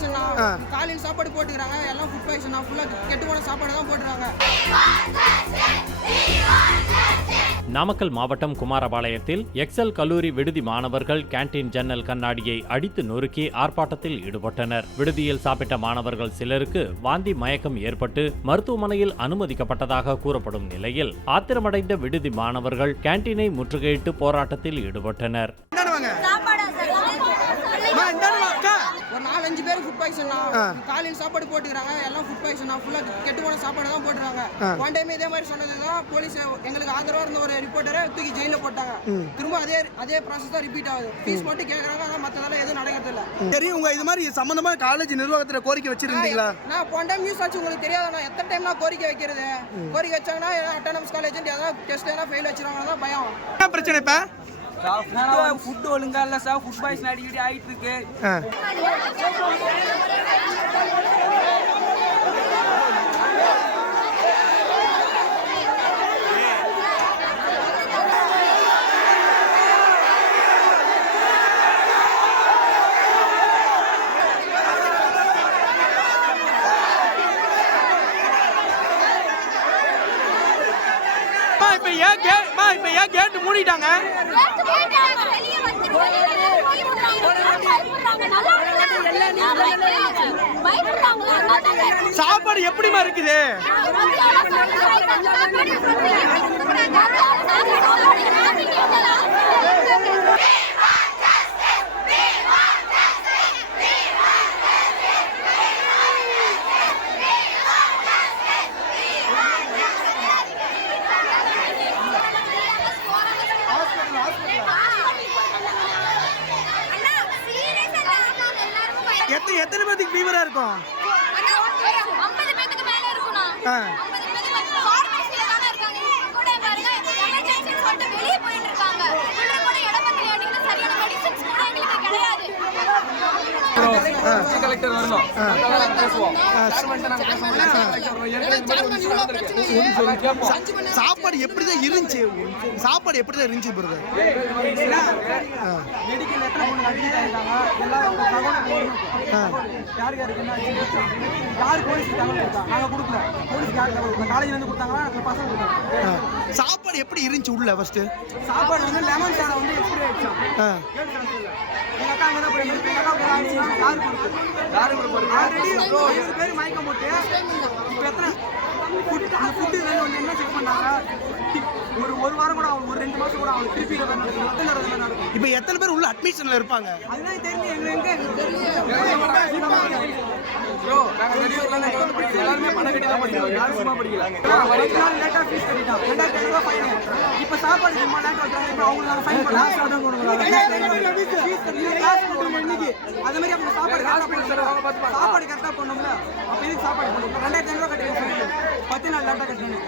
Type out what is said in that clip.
Poison காலையில் சாப்பாடு போட்டுக்கிறாங்க, எல்லாம் ஃபுட் பாய்சன் ஃபுல்லாக கெட்டு போன சாப்பாடு தான் போட்டுறாங்க. நாமக்கல் மாவட்டம் குமாரபாளையத்தில் எக்ஸல் கல்லூரி விடுதி மாணவர்கள் கேண்டீன் ஜன்னல் கண்ணாடியை அடித்து நொறுக்கி ஆர்ப்பாட்டத்தில் ஈடுபட்டனர். விடுதியில் சாப்பிட்ட மாணவர்கள் சிலருக்கு வாந்தி மயக்கம் ஏற்பட்டு மருத்துவமனையில் அனுமதிக்கப்பட்டதாக கூறப்படும் நிலையில் ஆத்திரமடைந்த விடுதி மாணவர்கள் கேண்டீனை முற்றுகையிட்டு போராட்டத்தில் ஈடுபட்டனர். ஒரு 4-5 பேர் ஃபுட் பாய்சன் காலையில் சாப்பாடு போட்டுக்கிறாங்க, எல்லாம் ஃபுட் பாய்சன் ஃபுல்லாக கெட்டு போன சாப்பாடு தான் போட்டுறாங்க. ஒன் டைம் இதே மாதிரி சொன்னதுதான் போலீஸ் எங்களுக்கு ஆதரவாக இருந்த ஒரு ரிப்போர்ட்டரை தூக்கி ஜெயிலில் போட்டாங்க. திரும்ப அதே ப்ராசஸ் தான் ரிப்பீட் ஆகுது. ஃபீஸ் மட்டும் கேட்குறாங்க, ஆனால் மற்றதெல்லாம் எதுவும் நடக்கிறது இல்லை. சரி, உங்க இது மாதிரி சம்பந்தமா காலேஜ் நிர்வாகத்தில் கோரிக்கை வச்சிருந்தீங்களா? நான் போன டைம் நியூஸ் ஆச்சு, உங்களுக்கு தெரியாதா எத்தனை டைம் நான் கோரிக்கை வைக்கிறது? கோரிக்கை வச்சாங்கன்னா அட்டானமஸ் காலேஜ் ஏதாவது டெஸ்ட் ஏதாவது ஃபெயில் வச்சிருவாங்க தான் பயம். என்ன பிரச்சனை இப்ப? ஃபுட் ஒழுங்கா இல்ல சார், ஃபுட் பாய்சன் அடிக்கடி ஆயிட்டு இருக்கு. இப்ப ஏன் கேட் மூடிட்டாங்க? சாப்பாடு எப்படிமா இருக்குது? எத்தனை பேருக்கு ஃபீவரா இருக்கும்? 50 பேருக்கு மேல இருக்கும்னா. 50 பேருக்கு ஃபார்மசில தான இருக்காங்க. கூட பாருங்க எமர்ஜென்சி சொல்லிட்டு வெளிய போயிட்டு இருக்காங்க. உள்ள கூட இடமத்தில அடிக்கிற சரியான மெடிசின்ஸ் கூட எங்களுக்கு கிடையாது. கலெக்டர் வரணும். பேசுவோம். சாப்பாடு எப்படிதான் இருந்துச்சு? சாப்பாடு எப்படிதான் இருந்துச்சு பிரதர்? மெடிக்கல் எத்தனை பொண்ணு அடிச்சிட்டாங்க? எல்லாரும் யாருக்கு யார் போலீஸ் தகவல் கொடுத்தா? நாங்க கொடுக்கல. போலீஸ் யார் தகவல் கொடுத்தா? காலேஜ்ல இருந்து கொடுத்தாங்களா? அந்த பசங்க கொடுத்தாங்க. சாப்பாடு எப்படி இருந்துச்சு உள்ள? ஃபர்ஸ்ட் சாப்பாடு வந்து லெமன் சாரை வந்து எக்ஸ்பிரி ஆயிடுச்சு. எங்க அக்கா அங்கே தான் போய் எங்க அக்கா யாரு கொடுப்பாரு? ஆல்ரெடி 5 பேர் மயக்கம் போட்டு இப்போ எத்தனை ஃபுட்டு வந்து என்ன செக் பண்ணாங்க? ஒரு வாரம் கூட ஒரு 2 மாசம் கூட அவங்க திருப்பி நடக்கும். இப்போ எத்தனை பேர் உள்ள அட்மிஷன்ல இருப்பாங்க? அதுதான் தெரிஞ்சு எங்க ப்ரோ நாங்க வெளியூர்ல இருந்து வந்து படிக்கிறோம். எல்லாரும் பணம் கட்டி தான் படிக்கிறோம். யாரும் சும்மா படிக்கலாங்க. ஒரு நாள் லேட்டா ஃபீஸ் கட்டிட்டோம். 2500 ரூபாய் ஃபைன். இப்போ சாப்பாடு சும்மா லேட்டா வச்சாங்க. இப்போ அவங்க நாங்க ஃபைன் பண்ணா சாப்பிட கொடுக்கணும். ஃபீஸ் கட்டி கிளாஸ் பண்ணுங்க இன்னைக்கு. அதே மாதிரி அவங்க சாப்பாடு கரெக்ட்டா பண்ணணும்ல. அப்ப இதுக்கு சாப்பாடு பண்ணணும். 2500 ரூபாய் கட்டிங்க ஃபைன். 10 நாள் லேட்டா கட்டணும்.